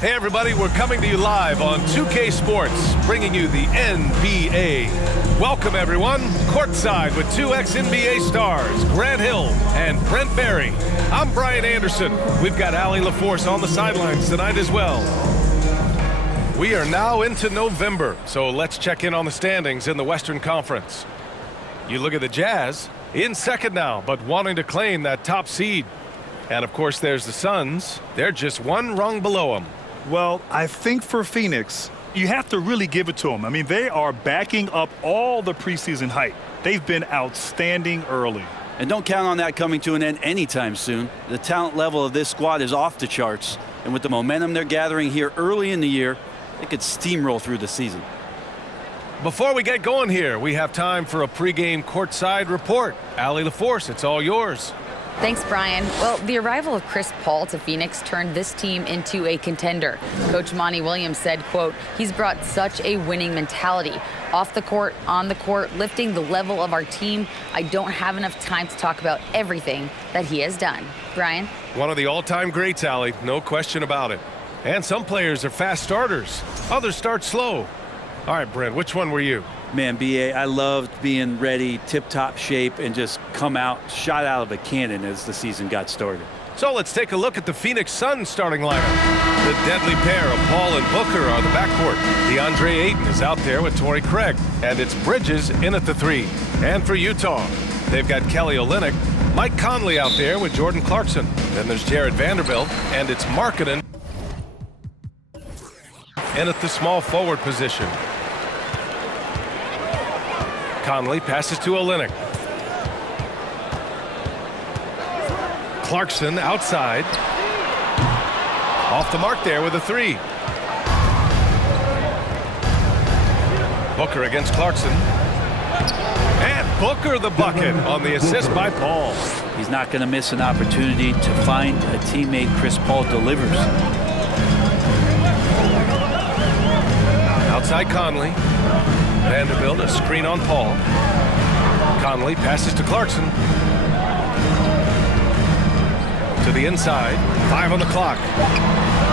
Hey everybody, we're coming to you live on 2K Sports, bringing you the NBA. Welcome everyone, courtside with two ex-NBA stars, Grant Hill and Brent Barry. I'm Brian Anderson. We've got Allie LaForce on the sidelines tonight as well. We are now into November, so let's check in on the standings in the Western Conference. You look at the Jazz, in second now, but wanting to claim that top seed. And of course there's the Suns. They're just one rung below them. Well, I think for Phoenix, you have to really give it to them. I mean, they are backing up all the preseason hype. They've been outstanding early. And don't count on that coming to an end anytime soon. The talent level of this squad is off the charts. And with the momentum they're gathering here early in the year, they could steamroll through the season. Before we get going here, we have time for a pregame courtside report. Allie LaForce, it's all yours. Thanks, Brian. Well, the arrival of Chris Paul to Phoenix turned this team into a contender. Coach Monty Williams said, quote, he's brought such a winning mentality. Off the court, on the court, lifting the level of our team. I don't have enough time to talk about everything that he has done. Brian? One of the all-time greats, Allie, no question about it. And some players are fast starters. Others start slow. All right, Brent, which one were you? Man, B.A., I loved being ready, tip-top shape, and just come out, shot out of a cannon as the season got started. So let's take a look at the Phoenix Suns starting lineup. The deadly pair of Paul and Booker are the backcourt. DeAndre Ayton is out there with Torrey Craig, and it's Bridges in at the three. And for Utah, they've got Kelly Olynyk, Mike Conley out there with Jordan Clarkson. Then there's Jared Vanderbilt, and it's Markkanen in at the small forward position. Conley passes to Olynyk. Clarkson outside. Off the mark there with a three. Booker against Clarkson. And Booker the bucket on the assist by Paul. He's not going to miss an opportunity to find a teammate. Chris Paul delivers. Outside Conley. Vanderbilt, a screen on Paul. Conley passes to Clarkson. To the inside. 5 on the clock.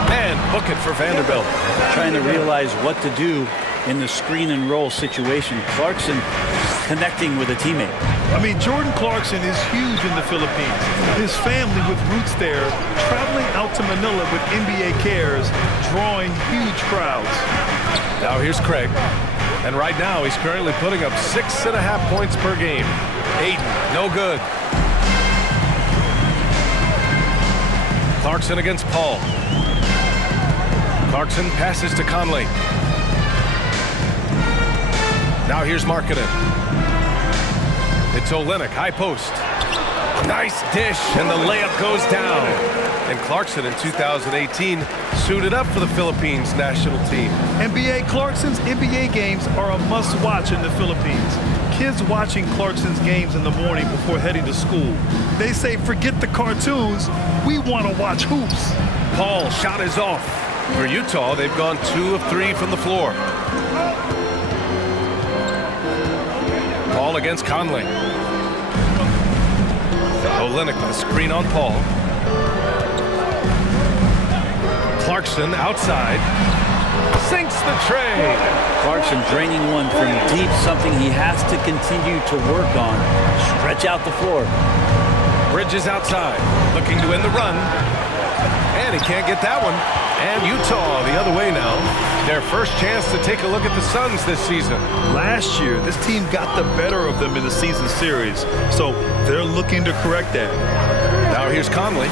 And book it for Vanderbilt. Trying to realize what to do in the screen and roll situation. Clarkson connecting with a teammate. I mean, Jordan Clarkson is huge in the Philippines. His family with roots there, traveling out to Manila with NBA cares, drawing huge crowds. Now here's Craig. And right now, he's currently putting up 6.5 points per game. Ayton, no good. Clarkson against Paul. Clarkson passes to Conley. Now here's Markkanen. It's Olynyk, high post. Nice dish, and the layup goes down. And Clarkson in 2018 suited up for the Philippines national team. NBA Clarkson's NBA games are a must-watch in the Philippines. Kids watching Clarkson's games in the morning before heading to school. They say, forget the cartoons, we want to watch hoops. Paul shot is off. For Utah, they've gone 2 of 3 from the floor. Paul against Conley. Olynyk with a screen on Paul. Clarkson outside. Sinks the tray. Clarkson draining one from deep, something he has to continue to work on. Stretch out the floor. Bridges outside, looking to end the run. And he can't get that one. And Utah the other way now. Their first chance to take a look at the Suns this season. Last year, this team got the better of them in the season series, so they're looking to correct that. Now here's Conley,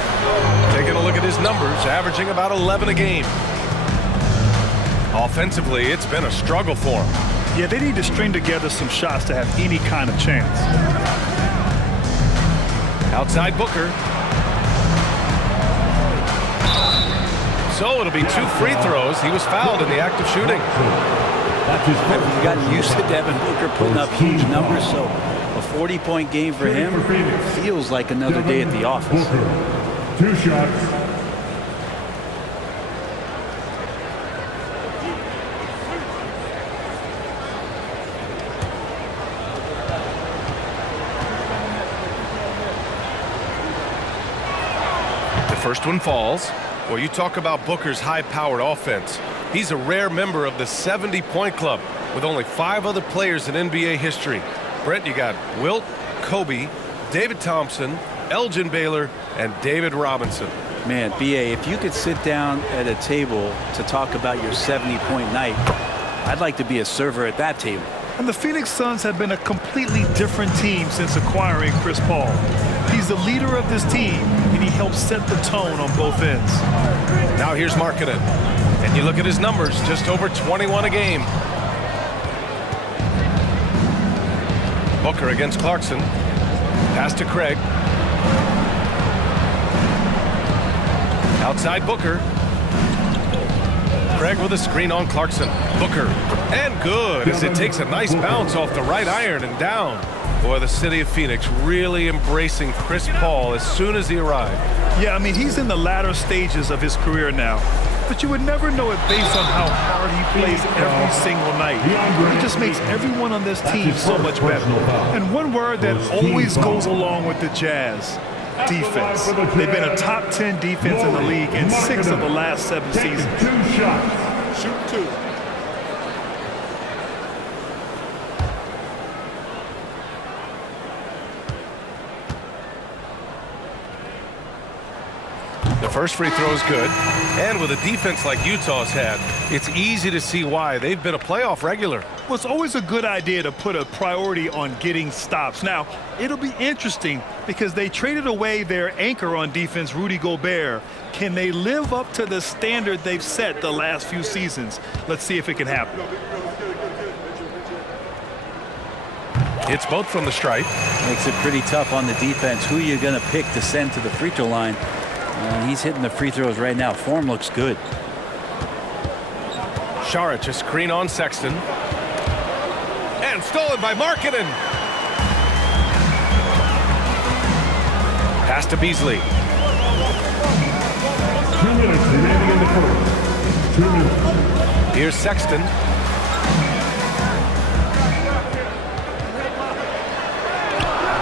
taking a look at his numbers, averaging about 11 a game. Offensively, it's been a struggle for him. Yeah, they need to string together some shots to have any kind of chance. Outside Booker. So it'll be 2 free throws. He was fouled in the act of shooting. We've gotten used to Devin Booker putting up huge numbers, so a 40-point game for him feels like another day at the office. 2 shots. The first one falls. Well, you talk about Booker's high-powered offense. He's a rare member of the 70-point club with only 5 other players in NBA history. Brent, you got Wilt, Kobe, David Thompson, Elgin Baylor, and David Robinson. Man, B.A., if you could sit down at a table to talk about your 70-point night, I'd like to be a server at that table. And the Phoenix Suns have been a completely different team since acquiring Chris Paul. He's the leader of this team, and he helps set the tone on both ends. Now here's Markkanen. And you look at his numbers, just over 21 a game. Booker against Clarkson. Pass to Craig. Outside Booker. Craig with a screen on Clarkson. Booker. And good as it takes a nice bounce off the right iron and down. Boy, the city of Phoenix really embracing Chris Paul as soon as he arrived. Yeah, I mean, he's in the latter stages of his career now. But you would never know it based on how hard he plays every single night. He just makes everyone on this team so much better. And one word that always goes along with the Jazz: defense. They've been a top 10 defense in the league in 6 of the last 7 seasons. 2 shots. Shoot 2. The first free throw is good. And with a defense like Utah's had, it's easy to see why they've been a playoff regular. Well, it's always a good idea to put a priority on getting stops. Now, it'll be interesting because they traded away their anchor on defense, Rudy Gobert. Can they live up to the standard they've set the last few seasons? Let's see if it can happen. It's both from the stripe. Makes it pretty tough on the defense. Who you're going to pick to send to the free throw line? He's hitting the free throws right now. Form looks good. Saric, a screen on Sexton. And stolen by Markkanen. Pass to Beasley. 2 minutes remaining in the quarter. 2 minutes. Here's Sexton.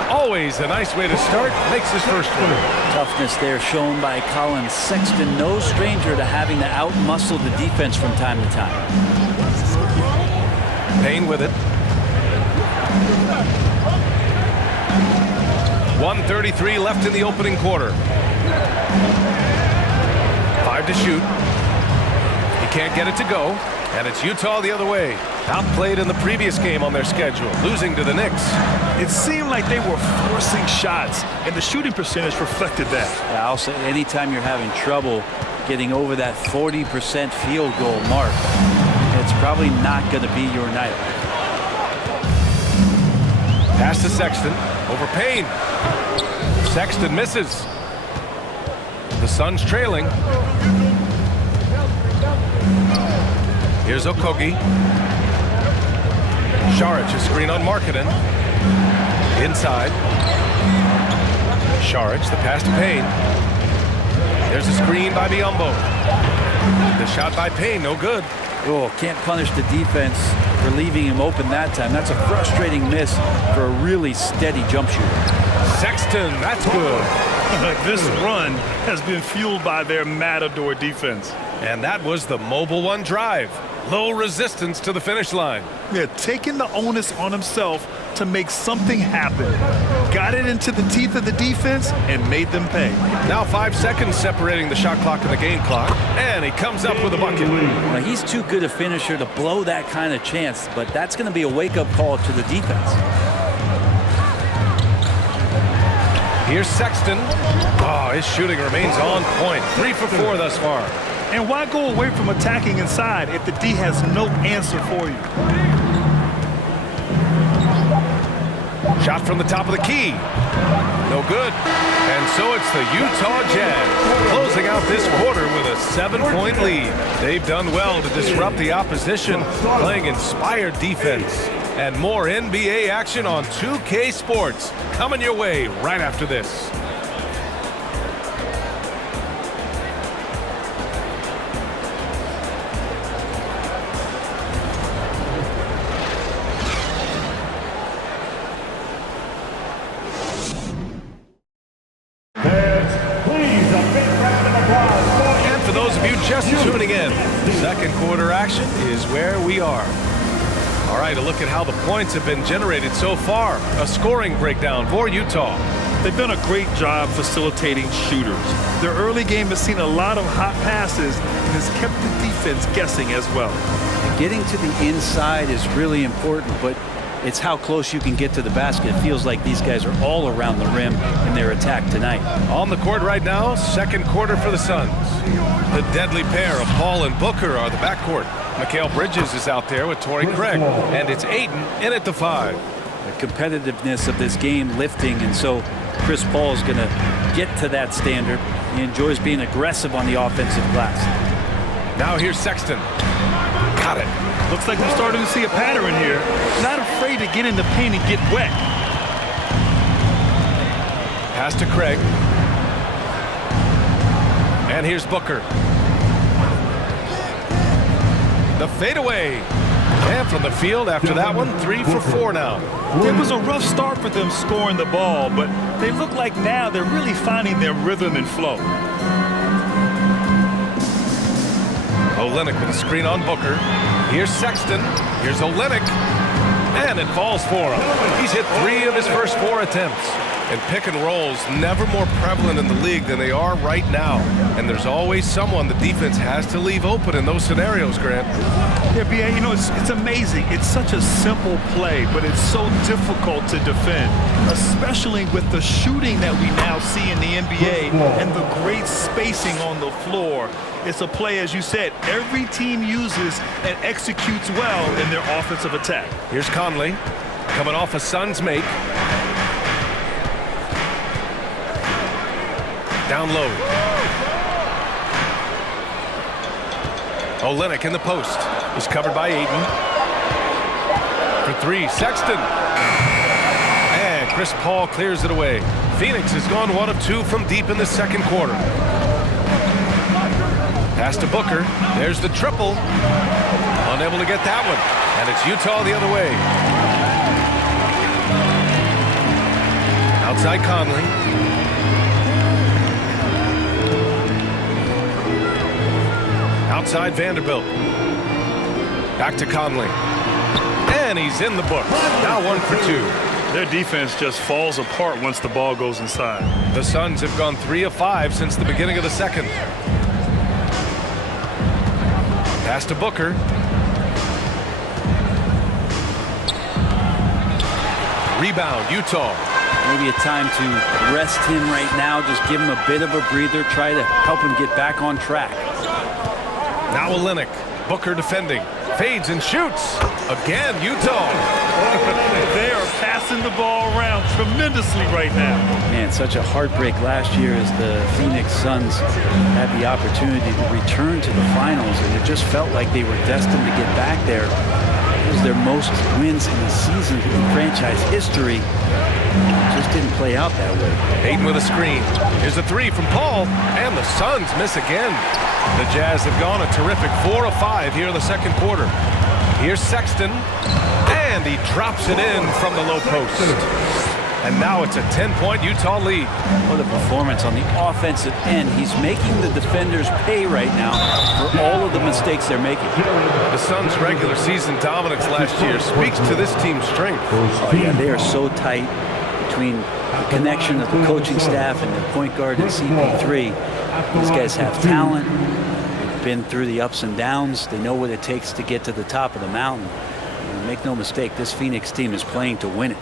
Always a nice way to start. Makes his first one. Toughness there shown by Colin Sexton. No stranger to having to out-muscle the defense from time to time. Payne with it. 1:33 left in the opening quarter. 5 to shoot. He can't get it to go. And it's Utah the other way. Outplayed in the previous game on their schedule, losing to the Knicks. It seemed like they were forcing shots, and the shooting percentage reflected that. Yeah, I'll say anytime you're having trouble getting over that 40% field goal mark, it's probably not going to be your night. Pass to Sexton. Over Payne. Sexton misses. The Suns trailing. Here's Okogie. Saric, a screen on Markkanen. Inside. Saric, the pass to Payne. There's a screen by Biyombo. The shot by Payne, no good. Oh, can't punish the defense for leaving him open that time. That's a frustrating miss for a really steady jump shooter. Sexton, that's good. This run has been fueled by their Matador defense. And that was the Mobile One drive. Low resistance to the finish line. Yeah, taking the onus on himself to make something happen. Got it into the teeth of the defense and made them pay. Now 5 seconds separating the shot clock and the game clock. And he comes up with a bucket. Well, he's too good a finisher to blow that kind of chance, but that's going to be a wake-up call to the defense. Here's Sexton. Oh, his shooting remains on point. 3 for 4 thus far. And why go away from attacking inside if the D has no answer for you? Shot from the top of the key. No good. And so it's the Utah Jazz closing out this quarter with a 7-point lead. They've done well to disrupt the opposition, playing inspired defense. And more NBA action on 2K Sports coming your way right after this. Second quarter action is where we are. All right, a look at how the points have been generated so far. A scoring breakdown for Utah. They've done a great job facilitating shooters. Their early game has seen a lot of hot passes and has kept the defense guessing as well. Getting to the inside is really important, but it's how close you can get to the basket. It feels like these guys are all around the rim in their attack tonight. On the court right now, second quarter for the Suns. The deadly pair of Paul and Booker are the backcourt. Mikal Bridges is out there with Torrey Craig, and it's Ayton in at the 5. The competitiveness of this game lifting, and so Chris Paul is going to get to that standard. He enjoys being aggressive on the offensive glass. Now here's Sexton. Got it. Looks like we're starting to see a pattern here. Not afraid to get in the paint and get wet. Pass to Craig. And here's Booker. The fadeaway. And from the field after that one, 3 for 4 now. It was a rough start for them scoring the ball, but they look like now they're really finding their rhythm and flow. Olynyk with a screen on Booker. Here's Sexton. Here's Olynyk. And it falls for him. He's hit 3 of his first 4 attempts. And pick and rolls never more prevalent in the league than they are right now. And there's always someone the defense has to leave open in those scenarios, Grant. Yeah, B.A., you know, it's amazing. It's such a simple play, but it's so difficult to defend, especially with the shooting that we now see in the NBA and the great spacing on the floor. It's a play, as you said, every team uses and executes well in their offensive attack. Here's Conley coming off a Suns make. Down low. Olynyk in the post. He's covered by Ayton. For 3, Sexton. And Chris Paul clears it away. Phoenix has gone 1 of 2 from deep in the second quarter. Pass to Booker. There's the triple. Unable to get that one. And it's Utah the other way. Outside Conley. Outside Vanderbilt. Back to Conley. And he's in the book. Now 1 for 2. Their defense just falls apart once the ball goes inside. The Suns have gone 3 of 5 since the beginning of the second. Pass to Booker. Rebound, Utah. Maybe a time to rest him right now, just give him a bit of a breather, try to help him get back on track. Now Olynyk. Booker defending. Fades and shoots. Again, Utah. They are passing the ball around tremendously right now. Man, such a heartbreak last year as the Phoenix Suns had the opportunity to return to the finals, and it just felt like they were destined to get back there. It was their most wins in the season in franchise history. It just didn't play out that way. Ayton with a screen. Here's a 3 from Paul, and the Suns miss again. The Jazz have gone a terrific 4 of 5 here in the second quarter. Here's Sexton, and he drops it in from the low post. And now it's a 10-point Utah lead. What a performance on the offensive end. He's making the defenders pay right now for all of the mistakes they're making. The Suns' regular season dominance last year speaks to this team's strength. Oh, yeah, they are so tight between the connection of the coaching staff and the point guard and CP3. These guys have talent. They've been through the ups and downs. They know what it takes to get to the top of the mountain. And make no mistake, this Phoenix team is playing to win it.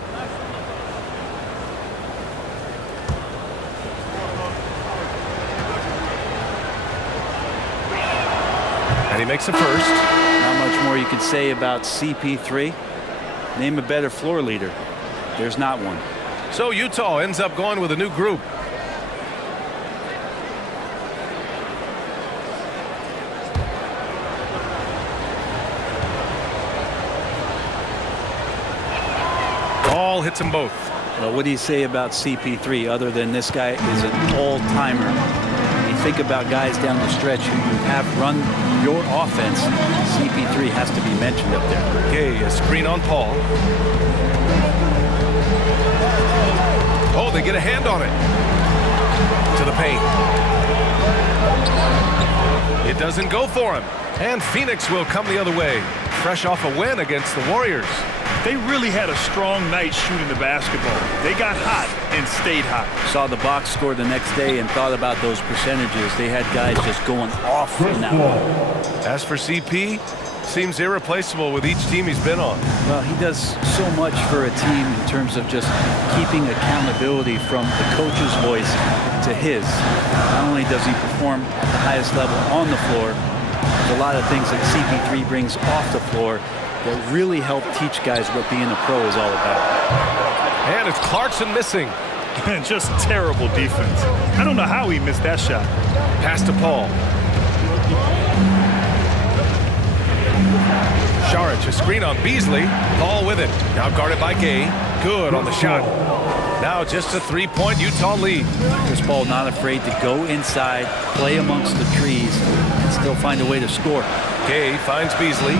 And he makes a first. Not much more you could say about CP3. Name a better floor leader. There's not one. So Utah ends up going with a new group. Paul hits them both. Well, what do you say about CP3 other than this guy is an all-timer? When you think about guys down the stretch who have run your offense, CP3 has to be mentioned up there. Okay, a screen on Paul. Oh, they get a hand on it. To the paint. It doesn't go for him. And Phoenix will come the other way, fresh off a win against the Warriors. They really had a strong night shooting the basketball. They got hot and stayed hot. Saw the box score the next day and thought about those percentages. They had guys just going off in that one. As for CP, seems irreplaceable with each team he's been on. Well, he does so much for a team in terms of just keeping accountability from the coach's voice to his. Not only does he perform at the highest level on the floor, there's a lot of things that CP3 brings off the floor that really help teach guys what being a pro is all about. And it's Clarkson missing. And just terrible defense. I don't know how he missed that shot. Pass to Paul. Saric, a screen on Beasley. Paul with it. Now guarded by Gay. Good on the shot. Now just a three-point Utah lead. Chris Paul not afraid to go inside, play amongst the trees, and still find a way to score. Gay finds Beasley.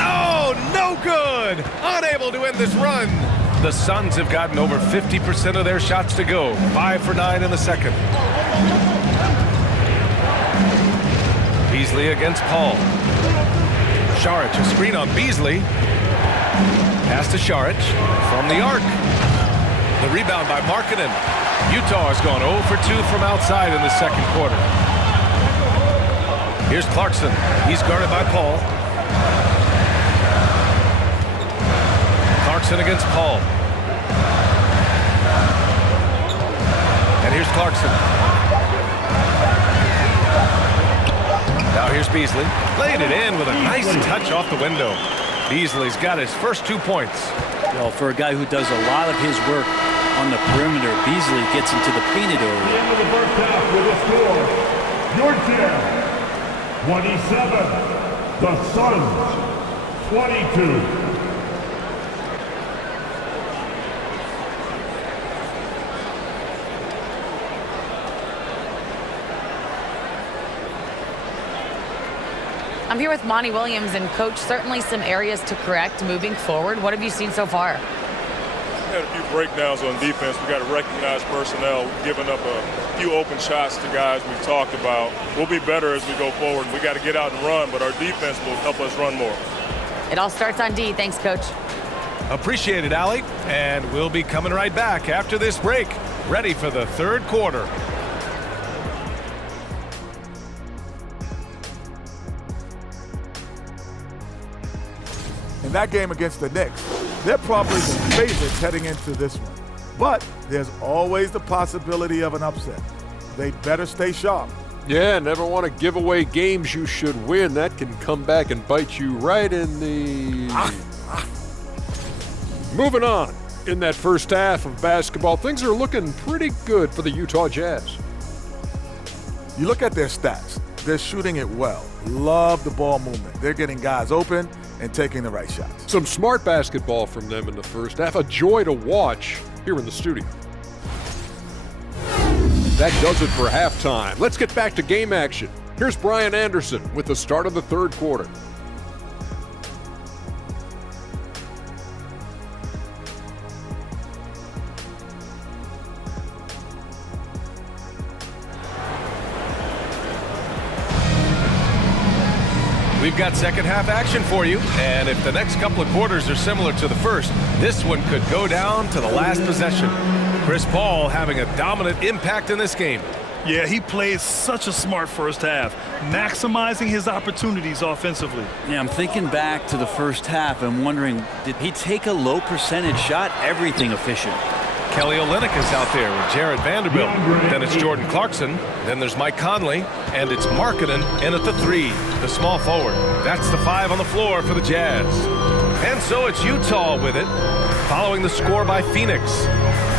Oh, no good! Unable to end this run. The Suns have gotten over 50% of their shots to go. 5 for 9 in the second. Beasley against Paul. Saric, a screen on Beasley. Pass to Saric from the arc. The rebound by Markkanen. Utah has gone 0 for 2 from outside in the second quarter. Here's Clarkson. He's guarded by Paul. Clarkson against Paul. And here's Clarkson. Now here's Beasley. Laid it in with a nice touch off the window. Beasley's got his first 2 points. Well, for a guy who does a lot of his work on the perimeter, Beasley gets into the painted area. The end of the first half with a score. Georgia 27. The Suns 22. I'm here with Monty Williams, and Coach, certainly some areas to correct moving forward. What have you seen so far? We had a few breakdowns on defense. We got to recognize personnel. We've given up a few open shots to guys we talked about. We'll be better as we go forward. We got to get out and run, but our defense will help us run more. It all starts on D. Thanks, Coach. Appreciate it, Allie. And we'll be coming right back after this break, ready for the third quarter. In that game against the Knicks, they're probably the favorites heading into this one. But there's always the possibility of an upset. They better stay sharp. Yeah, never want to give away games you should win. That can come back and bite you right in the... Moving on. In that first half of basketball, things are looking pretty good for the Utah Jazz. You look at their stats. They're shooting it well. Love the ball movement. They're getting guys open and taking the right shots. Some smart basketball from them in the first half. A joy to watch here in the studio. That does it for halftime. Let's get back to game action. Here's Brian Anderson with the start of the third quarter. We've got second half action for you, and if the next couple of quarters are similar to the first, this one could go down to the last possession. Chris Paul having a dominant impact in this game. Yeah, he played such a smart first half, maximizing his opportunities offensively. Yeah, I'm thinking back to the first half and wondering, did he take a low percentage shot? Everything efficient. Kelly Olynyk is out there with Jared Vanderbilt. Then it's Jordan Clarkson. Then there's Mike Conley. And it's Markkanen in at the 3, the small forward. That's the 5 on the floor for the Jazz. And so it's Utah with it, following the score by Phoenix.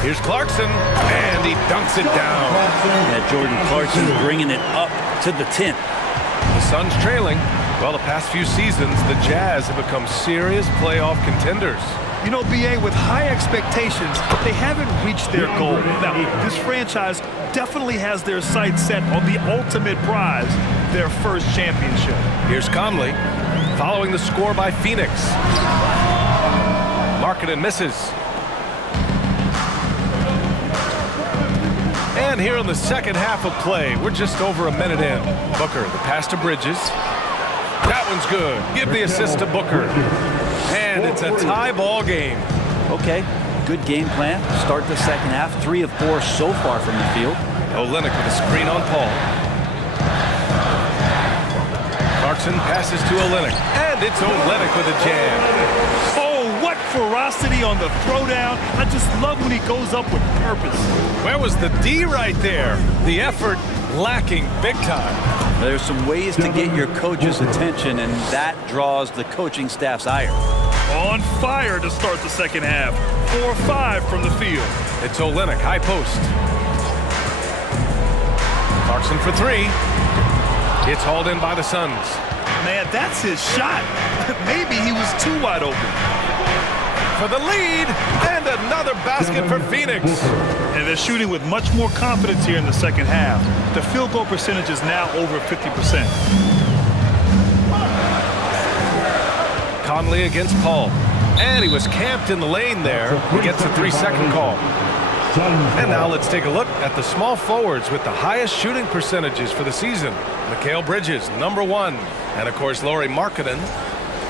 Here's Clarkson, and he dunks it down. Yeah, Jordan Clarkson bringing it up to the 10. The Suns trailing. Well, the past few seasons, the Jazz have become serious playoff contenders. You know, BA, with high expectations, they haven't reached their goal. Now, this franchise definitely has their sights set on the ultimate prize, their first championship. Here's Conley, following the score by Phoenix. Markkanen misses. And here in the second half of play, we're just over a minute in. Booker, the pass to Bridges. That one's good. Give the assist to Booker. And it's a tie ball game. Okay, good game plan. Start the second half. 3 of 4 so far from the field. Olynyk with a screen on Paul. Clarkson passes to Olynyk. And it's Olynyk with a jam. Oh, what ferocity on the throwdown. I just love when he goes up with purpose. Where was the D right there? The effort lacking big time. There's some ways to get your coach's attention, and that draws the coaching staff's ire. On fire to start the second half. 4-5 from the field. It's Olynyk, high post. Clarkson for 3. It's hauled in by the Suns. Man, that's his shot. Maybe he was too wide open. For the lead, and another basket for Phoenix. And they're shooting with much more confidence here in the second half. The field goal percentage is now over 50%. Conley against Paul. And he was camped in the lane there. He gets a 3-second call. And now let's take a look at the small forwards with the highest shooting percentages for the season. Mikal Bridges, number 1. And of course, Lauri Markkanen.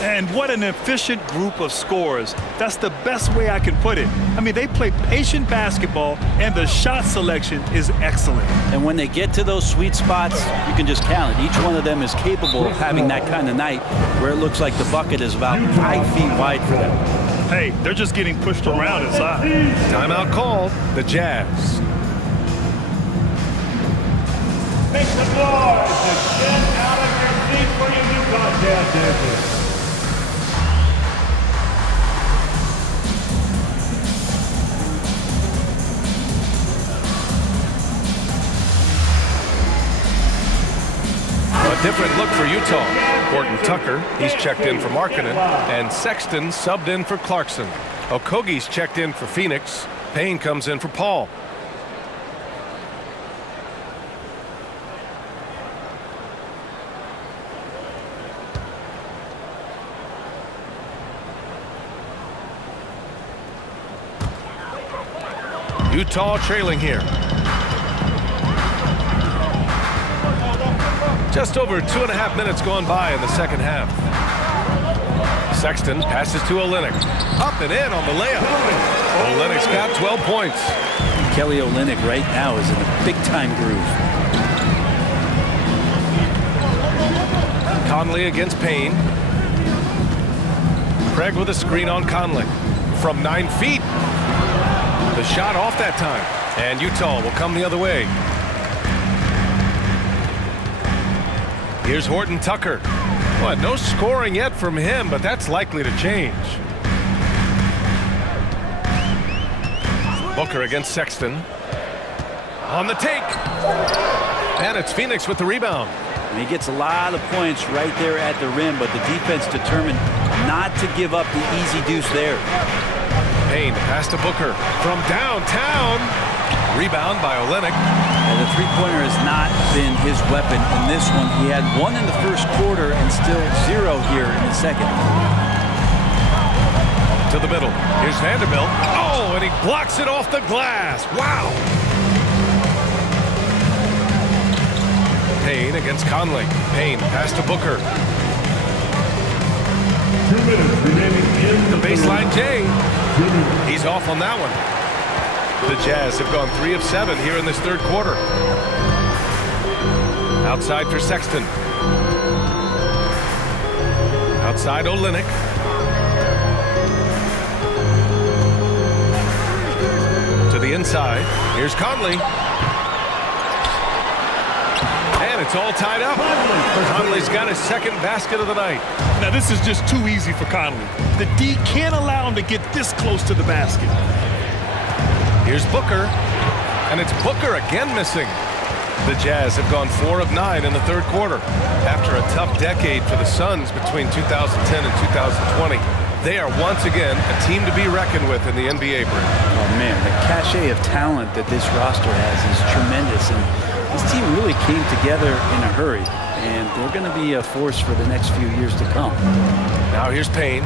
And what an efficient group of scorers. That's the best way I can put it. I mean, they play patient basketball, and the shot selection is excellent. And when they get to those sweet spots, you can just count it. Each one of them is capable of having that kind of night where it looks like the bucket is about 5 feet wide for them. Hey, they're just getting pushed around inside. Timeout called, the Jazz. Make some noise and get out of your seat for your new contest dancers. A different look for Utah. Horton Tucker, he's checked in for Markkanen, and Sexton subbed in for Clarkson. Okogie's checked in for Phoenix. Payne comes in for Paul. Utah trailing here. Just over 2.5 minutes gone by in the second half. Sexton passes to Olynyk. Up and in on the layup. Olynyk's got 12 points. Kelly Olynyk right now is in a big-time groove. Conley against Payne. Craig with a screen on Conley. From 9 feet. The shot off that time. And Utah will come the other way. Here's Horton Tucker. Well, no scoring yet from him, but that's likely to change. Booker against Sexton. On the take. And it's Phoenix with the rebound. And he gets a lot of points right there at the rim, but the defense determined not to give up the easy deuce there. Payne pass to Booker from downtown. Rebound by Olynyk. And the three-pointer has not been his weapon in this one. He had 1 in the first quarter and still 0 here in the second. To the middle. Here's Vanderbilt. Oh, and he blocks it off the glass. Wow. Payne against Conley. Payne pass to Booker. 2 minutes remaining in The baseline J. He's off on that one. The Jazz have gone 3 of 7 here in this third quarter. Outside for Sexton. Outside Olynyk. To the inside. Here's Conley. And it's all tied up. Conley's got his second basket of the night. Now, this is just too easy for Conley. The D can't allow him to get this close to the basket. Here's Booker, and it's Booker again missing. The Jazz have gone 4 of 9 in the third quarter. After a tough decade for the Suns between 2010 and 2020, they are once again a team to be reckoned with in the NBA. Oh, man, the cachet of talent that this roster has is tremendous, and this team really came together in a hurry, and they're going to be a force for the next few years to come. Now here's Payne.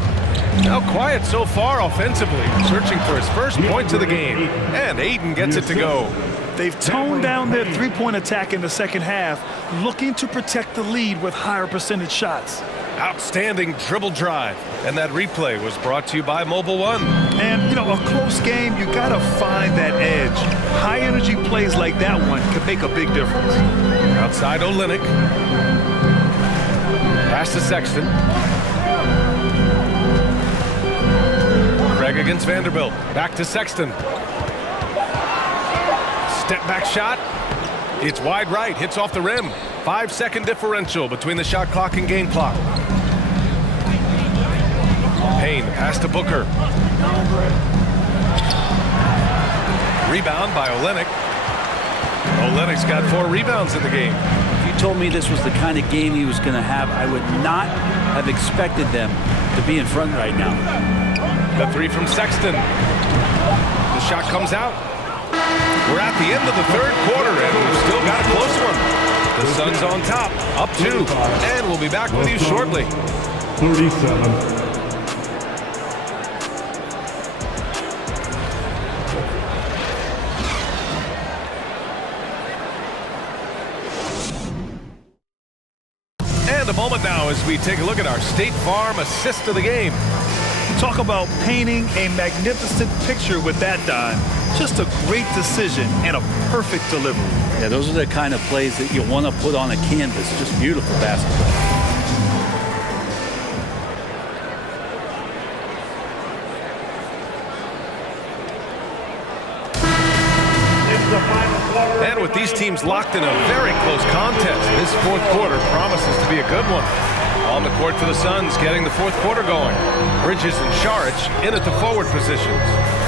Now quiet so far offensively, searching for his first points of the game. And Aiden gets it to go. They've toned down their three-point attack in the second half, looking to protect the lead with higher percentage shots. Outstanding dribble drive. And that replay was brought to you by Mobile One. And, you know, a close game, you got to find that edge. High-energy plays like that one can make a big difference. Outside Olynyk. Pass to Sexton. Craig against Vanderbilt. Back to Sexton. Step back shot. It's wide right. Hits off the rim. 5-second differential between the shot clock and game clock. Payne, pass to Booker. Rebound by Olynyk. Olynyk's got 4 rebounds in the game. If you told me this was the kind of game he was going to have, I would not have expected them to be in front right now. The 3 from Sexton. The shot comes out. We're at the end of the third quarter, and we've still got a close one. The Suns on top, up 2, and we'll be back with you shortly. 37. And a moment now as we take a look at our State Farm assist of the game. Talk about painting a magnificent picture with that dime. Just a great decision and a perfect delivery. Yeah, those are the kind of plays that you want to put on a canvas. Just beautiful basketball. And with these teams locked in a very close contest, this fourth quarter promises to be a good one. On the court for the Suns, getting the fourth quarter going. Bridges and Saric in at the forward positions.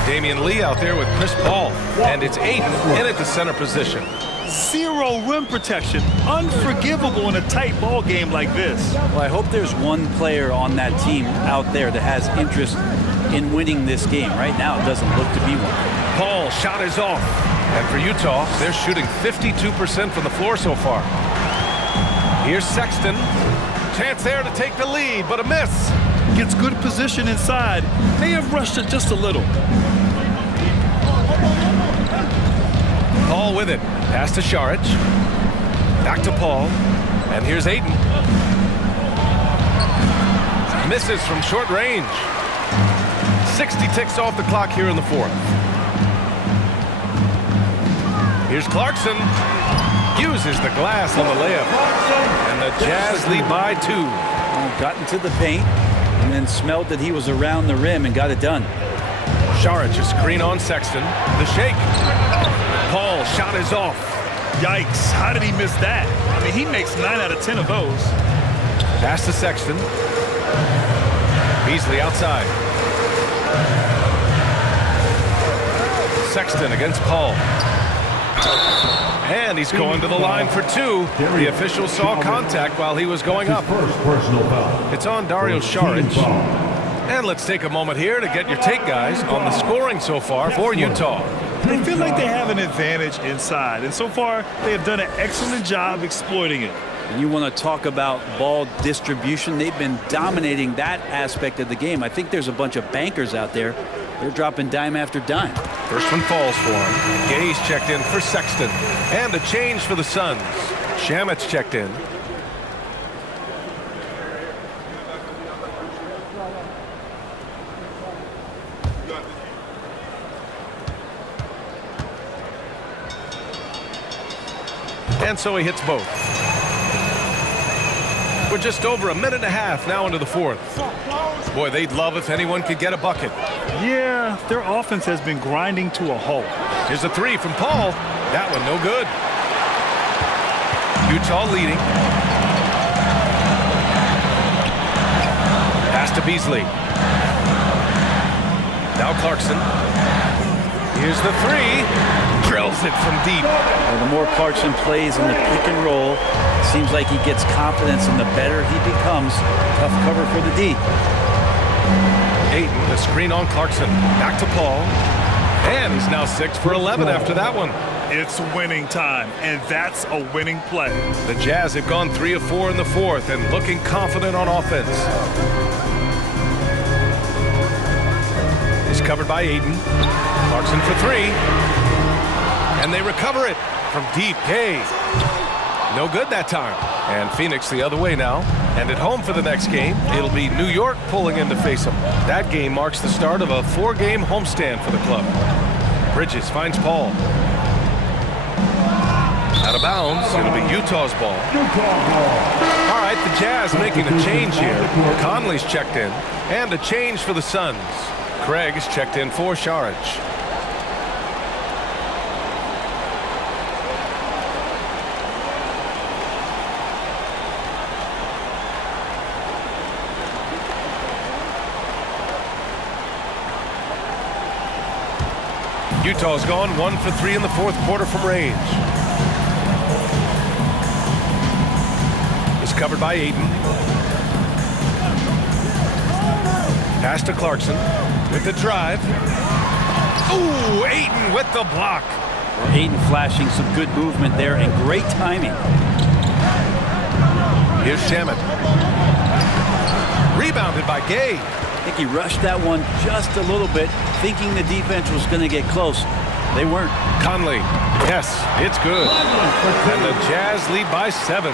Damian Lee out there with Chris Paul. And it's Ayton in at the center position. 0 rim protection. Unforgivable in a tight ball game like this. Well, I hope there's one player on that team out there that has interest in winning this game. Right now, it doesn't look to be one. Paul, shot is off. And for Utah, they're shooting 52% from the floor so far. Here's Sexton. Chance there to take the lead, but a miss. Gets good position inside. May have rushed it just a little. Paul with it. Pass to Saric. Back to Paul. And here's Ayton. Misses from short range. 60 ticks off the clock here in the fourth. Here's Clarkson. Uses the glass on the layup. And the Jazz lead by 2. Got into the paint and then smelled that he was around the rim and got it done. Saric, a screen on Sexton. The shake. Paul, shot is off. Yikes, how did he miss that? I mean, he makes 9 out of 10 of those. Pass to Sexton. Beasley outside. Sexton against Paul. And he's going to the line for 2. The official saw contact while he was going up. It's on Dario Saric. And let's take a moment here to get your take, guys, on the scoring so far for Utah. They feel like they have an advantage inside, and so far they have done an excellent job exploiting it. And you want to talk about ball distribution. They've been dominating that aspect of the game. I think there's a bunch of bankers out there. They're dropping dime after dime. First one falls for him. Gay's checked in for Sexton. And a change for the Suns. Shamit's checked in. And so he hits both. We're just over a minute and a half now into the fourth. Boy, they'd love if anyone could get a bucket. Yeah, their offense has been grinding to a halt. Here's a 3 from Paul. That one no good. Utah leading. Pass to Beasley. Now Clarkson. Here's the 3. Drills it from deep. Well, the more Clarkson plays in the pick and roll, it seems like he gets confidence, and the better he becomes. Tough cover for the D. Ayton, the screen on Clarkson. Back to Paul. And he's now 6 for 11 after that one. It's winning time, and that's a winning play. The Jazz have gone 3 of 4 in the fourth and looking confident on offense. He's covered by Ayton. Clarkson for 3. And they recover it from deep. Gay. No good that time. And Phoenix the other way now. And at home for the next game, it'll be New York pulling in to face them. That game marks the start of a 4-game homestand for the club. Bridges finds Paul. Out of bounds. It'll be Utah's ball. All right, the Jazz making a change here. Conley's checked in. And a change for the Suns. Craig is checked in for Saric. Utah's gone 1 for 3 in the fourth quarter from range. Is covered by Ayton. Pass to Clarkson with the drive. Ooh, Ayton with the block. Ayton flashing some good movement there and great timing. Here's Shamet. Rebounded by Gay. I think he rushed that one just a little bit, thinking the defense was going to get close. They weren't. Conley. Yes, it's good. And the Jazz lead by 7.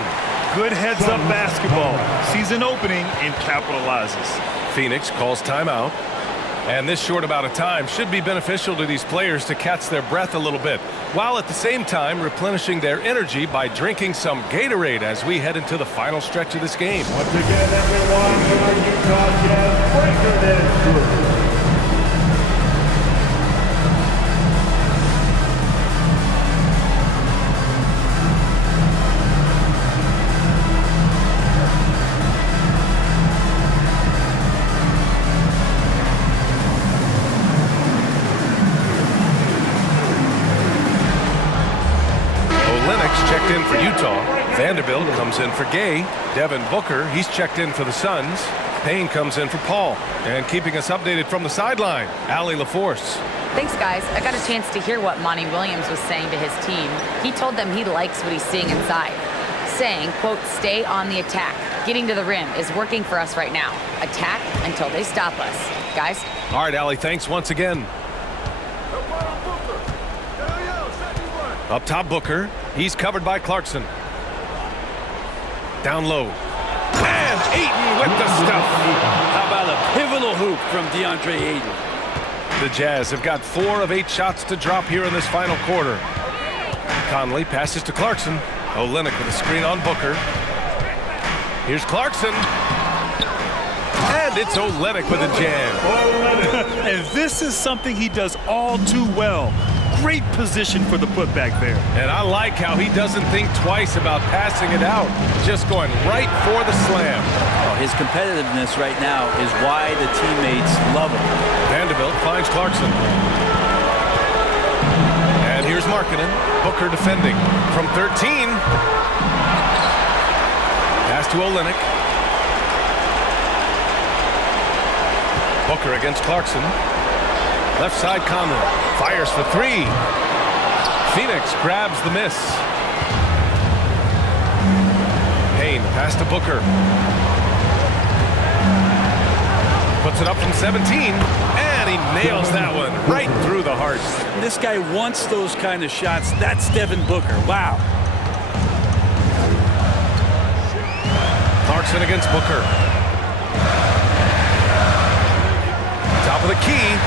Good heads-up basketball. Season opening and capitalizes. Phoenix calls timeout. And this short amount of time should be beneficial to these players to catch their breath a little bit, while at the same time replenishing their energy by drinking some Gatorade as we head into the final stretch of this game. Once again, everyone, your Utah Jazz breaker dance group. Checked in for Utah. Vanderbilt comes in for Gay. Devin Booker, he's checked in for the Suns. Payne comes in for Paul. And keeping us updated from the sideline, Allie LaForce. Thanks, guys. I got a chance to hear what Monty Williams was saying to his team. He told them he likes what he's seeing inside, saying, quote, stay on the attack. Getting to the rim is working for us right now. Attack until they stop us. Guys? All right, Allie, thanks once again. Up top, Booker. He's covered by Clarkson. Down low. And Ayton with the stuff. How about a pivotal hoop from DeAndre Ayton? The Jazz have got 4 of 8 shots to drop here in this final quarter. Conley passes to Clarkson. Olynyk with a screen on Booker. Here's Clarkson. And it's Olynyk with a jam. And this is something he does all too well. Great position for the putback there. And I like how he doesn't think twice about passing it out, just going right for the slam. Oh, his competitiveness right now is why the teammates love him. Vanderbilt finds Clarkson. And here's Markkanen. Booker defending from 13. Pass to Olynyk. Booker against Clarkson. Left side, Conley fires for 3. Phoenix grabs the miss. Payne pass to Booker. Puts it up from 17, and he nails that one right through the heart. This guy wants those kind of shots. That's Devin Booker. Wow. Clarkson against Booker. Top of the key.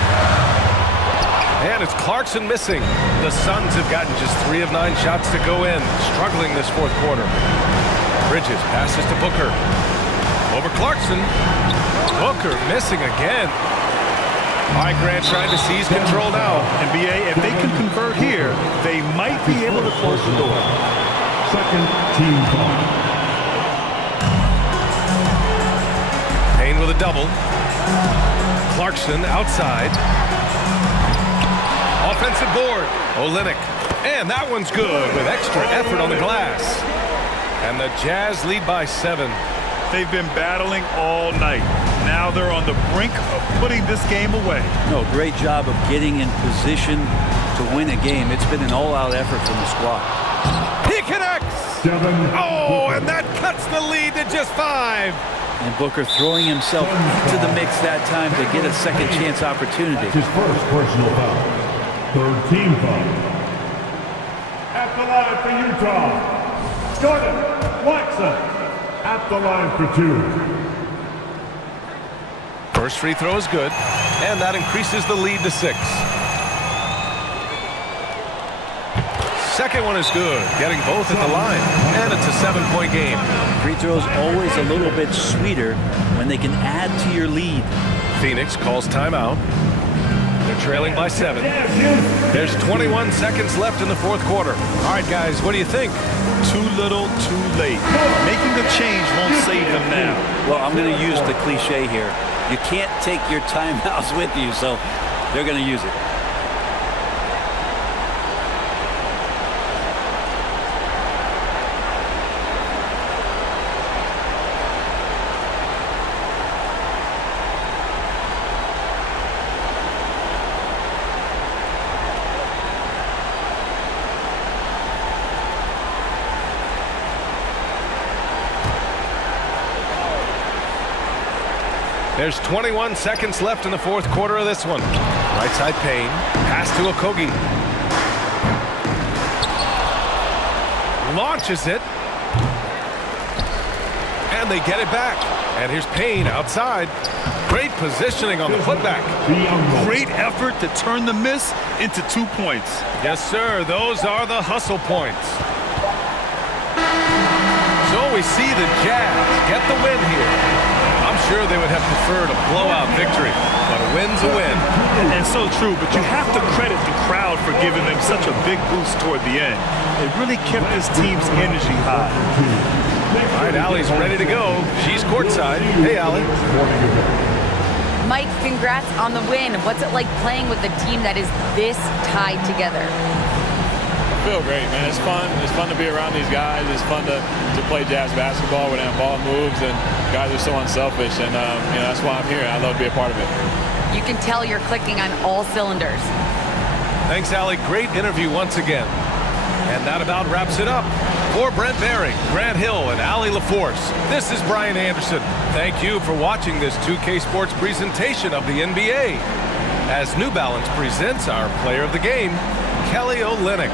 And it's Clarkson missing. The Suns have gotten just 3 of 9 shots to go in, struggling this fourth quarter. Bridges passes to Booker. Over Clarkson. Booker missing again. All right, Grant trying to seize control now. NBA, if they can convert here, they might be able to close the door. Second team foul. Payne with a double. Clarkson outside. Offensive board. Olynyk. And that one's good with extra effort on the glass. And the Jazz lead by 7. They've been battling all night. Now they're on the brink of putting this game away. No, great job of getting in position to win a game. It's been an all-out effort from the squad. He connects. Oh, and that cuts the lead to just 5. And Booker throwing himself into the mix that time to get a second chance opportunity. His first personal foul. Third team foul. the line for Utah, Jordan Watson at the line for 2. First free throw is good, and that increases the lead to 6. Second one is good, getting both at the line, and it's a 7-point game. Free throws always a little bit sweeter when they can add to your lead. Phoenix calls timeout. They're trailing by 7. There's 21 seconds left in the fourth quarter. All right, guys, what do you think? Too little, too late. Making the change won't save them now. Well, I'm going to use the cliche here. You can't take your timeouts with you, so they're going to use it. There's 21 seconds left in the fourth quarter of this one. Right side Payne. Pass to Okogie. Launches it. And they get it back. And here's Payne outside. Great positioning on the putback. Great effort to turn the miss into 2 points. Yes, sir. Those are the hustle points. So we see the Jazz get the win here. I'm sure they would have preferred a blowout victory, but a win's a win. And so true, but you have to credit the crowd for giving them such a big boost toward the end. It really kept this team's energy high. All right, Allie's ready to go. She's courtside. Hey, Allie. Mike, congrats on the win. What's it like playing with a team that is this tied together? I feel great, man. It's fun. It's fun to be around these guys. It's fun to play Jazz basketball when that ball moves and guys are so unselfish. And that's why I'm here. I love to be a part of it. You can tell you're clicking on all cylinders. Thanks, Allie. Great interview once again. And that about wraps it up. For Brent Barry, Grant Hill, and Allie LaForce, this is Brian Anderson. Thank you for watching this 2K Sports presentation of the NBA. As New Balance presents our player of the game, Kelly Olynyk.